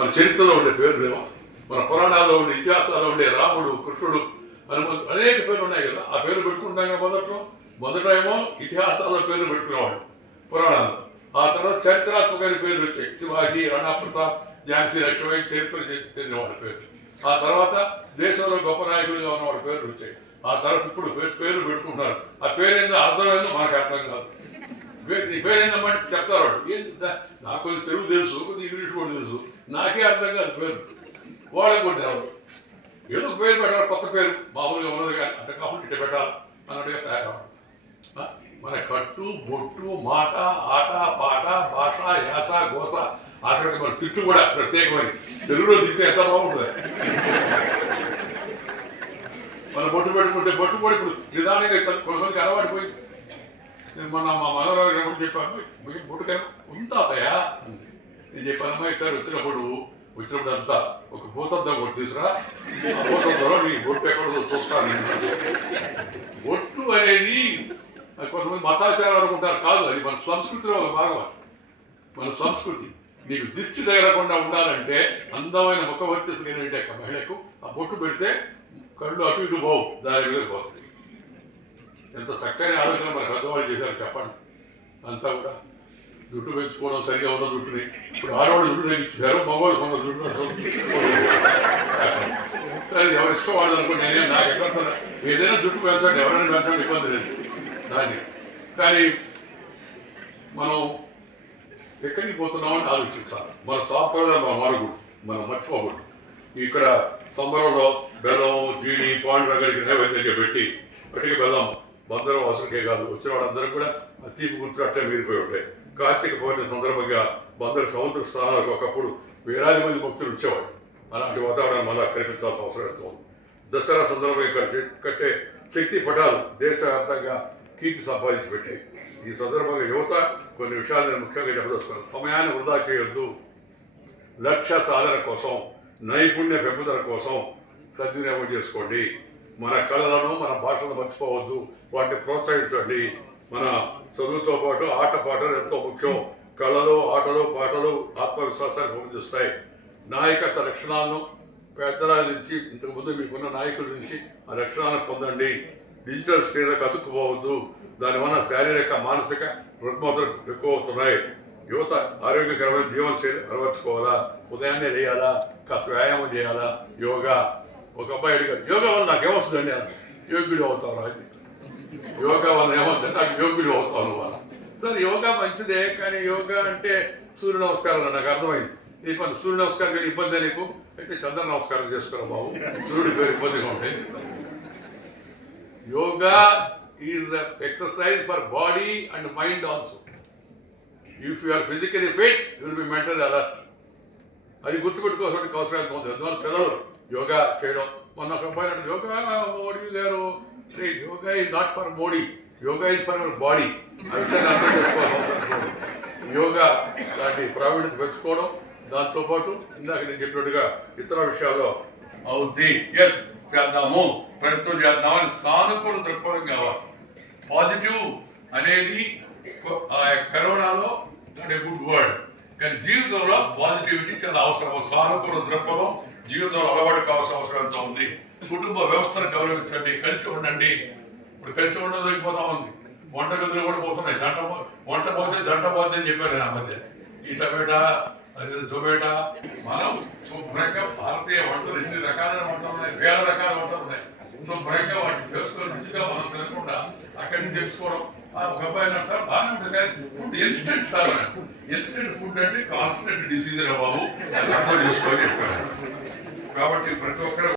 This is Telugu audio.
మన చరిత్రలో ఉండే పేర్లు లేవా? మన పురాణాల్లో ఉండే ఇతిహాసాల్లో ఉండే రాముడు, కృష్ణుడు, హనుమంతుడు అనేక పేర్లు ఉన్నాయి కదా. ఆ పేర్లు పెట్టుకుంటాం కదా. మొదట ఏమో ఇతిహాసాల్లో పేర్లు పెట్టుకునేవాళ్ళు పురాణాల్లో. ఆ తర్వాత చరిత్రాత్మకమైన పేర్లు వచ్చాయి. శివాజీ, రాణా ప్రతాప్, ఝాన్సీ లక్ష్మీ చరిత్ర తెలిసిన వాళ్ళ పేర్లు. ఆ తర్వాత దేశంలో గొప్ప నాయకులుగా ఉన్న వాళ్ళ పేర్లు వచ్చాయి. ఆ తర్వాత ఇప్పుడు పేర్లు పెట్టుకుంటున్నారు. ఆ పేరేందో అర్థమైందో మనకు అర్థం కాదు. నీ పేరేందమ్మంటే చెప్తారు వాడు. ఏంటి నాకు కొద్ది తెలుగు తెలుసు, కొద్ది ఇంగ్లీష్ కూడా తెలుసు, నాకే అర్థం కాదు పేరు. వాళ్ళకి కూడా తెలవదు. ఏదో పేరు పెట్టాలి, కొత్త పేరు మామూలుగా ఉన్నది కానీ అంటే కాబట్టి ఇట్లా పెట్టాలి అన్నట్టుగా తయారవ్వడం. మన కట్టు, బొట్టు, మాట, ఆట, పాట, భాష, యాస, గోస, ఆఖరికి మన తిట్టు కూడా ప్రత్యేకమైన. తెలుగులో తిట్టే ఎంత బాగుంటుంది. మన బొట్టు పెట్టుకుంటే బొట్టు కూడా ఇప్పుడు నిదానంగా కొంతమందికి అలవాటు పోయింది. నేను మొన్న మా మదరాజు గారు చెప్పాను, బొట్టుగా ఉంటాతయా అంది. నేను చెప్పాను, అమ్మాయి సార్ వచ్చినప్పుడు అంతా ఒక భూతద్దం ఒకటి తీసుకురా, ఆ భూతద్దంలో నీ బొట్టు ఎక్కడో చూస్తాను. బొట్టు అనేది కొంతమంది మతాచారం అనుకుంటారు, కాదు, అది మన సంస్కృతిలో ఒక భాగం. మన సంస్కృతి. నీకు దిష్టి తగలకుండా ఉండాలంటే అందమైన ముఖ వర్చస్సు కలిగిన మహిళకు ఆ బొట్టు పెడితే కళ్ళు అటు ఇటు పోవు, దాని మీద పోతుంది. ఎంత చక్కని ఆలోచన మన పెద్దవాళ్ళు చేశారు చెప్పండి. అంతా కూడా జుట్టు పెంచుకోవడం సరిగా ఉన్న జుట్టుని ఇప్పుడు ఆడవాళ్ళు జుట్టు తగ్గించారు, మగవాళ్ళు కొందరు జుట్టు సరే ఎవరు ఇష్టం వాళ్ళు అనుకోండి. నేనే నాకు ఎక్కడ ఏదైనా జుట్టు పెంచండి, ఎవరైనా పెంచండి, ఇబ్బంది లేదు దాన్ని. కానీ మనం ఎక్కడికి పోతున్నామని ఆలోచించాలి. మన సాంప్రదాయం మారకూడదు, మనం మర్చిపోకూడదు. ఇక్కడ సంబరంలో బెల్లం, జీడి, పాండురంగడికి నైవేద్యంగా పెట్టి పట్టిక బెల్లం బందరం అవసరకే కాదు, వచ్చిన వాళ్ళందరూ కూడా తీపి గుర్తు అట్టే మిగిలిపోయి ఉంటాయి. కార్తీక పౌర్ణమి సందర్భంగా బందరు సముద్ర స్నానాలకు ఒకప్పుడు వేలాది మంది భక్తులు వచ్చేవాడు. అలాంటి వాతావరణం మళ్ళా కల్పించాల్సిన అవసరం ఎంతో ఉంది. దసరా సందర్భంగా ఇక్కడ కట్టే శక్తి పటాలు దేశవ్యాప్తంగా కీర్తి సంపాదించి పెట్టాయి. ఈ సందర్భంగా యువత కొన్ని విషయాలు నేను ముఖ్యంగా చెప్పదలుచుకున్నాను. సమయాన్ని వృధా చేయొద్దు. లక్ష్య సాధన కోసం, నైపుణ్య పెంపుదల కోసం సద్వినియోగం చేసుకోండి. మన కళలను, మన భాషను మర్చిపోవద్దు, వాటిని ప్రోత్సహించండి. మన చదువుతో పాటు ఆట పాటలు ఎంతో ముఖ్యం. కళలు, ఆటలు, పాటలు ఆత్మవిశ్వాసాన్ని పొందిస్తాయి. నాయకత్వ లక్షణాలను పెద్దల నుంచి, ఇంతకుముందు మీకున్న నాయకుల నుంచి ఆ లక్షణాలను పొందండి. డిజిటల్ స్క్రీన్లకు అతుక్కుపోవద్దు. దానివల్ల శారీరక, మానసిక రుగ్మతలు ఎక్కువ అవుతున్నాయి. యువత ఆరోగ్యకరమైన జీవనశైలి అలవర్చుకోవాలా, ఉదయాన్నే లేయాలా, కాస్త వ్యాయామం చేయాలా, యోగా. ఒక అబ్బాయి అడిగాడు, యోగా వల్ల నాకేమొస్తుందండి అని. యోగ్యుడు అవుతాను అది. యోగా వల్ల ఏమవుతుంది, నాకు యోగ్యుడు అవుతాను వాళ్ళ. సరే యోగా మంచిదే, కానీ యోగా అంటే సూర్య నమస్కారం నాకు అర్థమైంది. నీకు సూర్య నమస్కారం కానీ ఇబ్బంది నీకు అయితే చంద్ర నమస్కారం చేసుకురా బాబు, సూర్యుడి పేరు ఇబ్బందిగా ఉంటాయి. Yoga is exercise for body and mind also. If you are physically fit you will be mental alert. అది గుర్తుపెట్టుకోవాల్సిన అవసరం ఉంది. అందువల్ల పిల్లలు యోగా చేయడం. మొన్న ఒక అబ్బాయి యోగా మోడీ గారు, yoga is not for Modi, yoga is for your body. ఆ విషయాన్ని అర్థం చేసుకోవాల్సిన అవసరం ఉంది. యోగా లాంటి ప్రావీణ్యత పెంచుకోవడం, దాంతోపాటు ఇందాక నేను చెప్పినట్టుగా ఇతర విషయాల్లో అవుద్ది, ఎస్ చేద్దాము, ప్రయత్నం చేద్దామని సానుకూల దృక్పథం కావాలి. పాజిటివ్ అనేది కరోనాలో గుడ్ వర్డ్, కానీ జీవితంలో పాజిటివిటీ చాలా అవసరం. సానుకూల దృక్పథం జీవితంలో అలవాటు కావాల్సిన అవసరం ఎంతో ఉంది. కుటుంబ వ్యవస్థను గౌరవించండి, కలిసి ఉండండి. ఇప్పుడు కలిసి ఉండదగిపోతా ఉంది. వంట గదులు కూడా పోతున్నాయి. వంట పోతే జంట పోతే అని చెప్పారు నేను ఆ మధ్య. ఈ టమేటా, అదే జొమేటా. మనం శుభ్రంగా భారతీయ వంటలు ఎన్ని రకాలైన వంటలు ఉన్నాయి, వేల రకాల వంటలు ఉన్నాయి. శుభ్రంగా వాటిని చేసుకొని రుచిగా మనం తినకుండా అక్కడి నుంచి తెలుసుకోవడం. ఒక అబ్బాయి అన్నాడు, సార్ బాగానే ఉంటుంది కానీ food instant sir. Instant food అంటే కాన్స్టెంట్ డిసీజ్ బాబు, అర్థం చేసుకోవాలి చెప్పాడు. కాబట్టి ప్రతి ఒక్కరు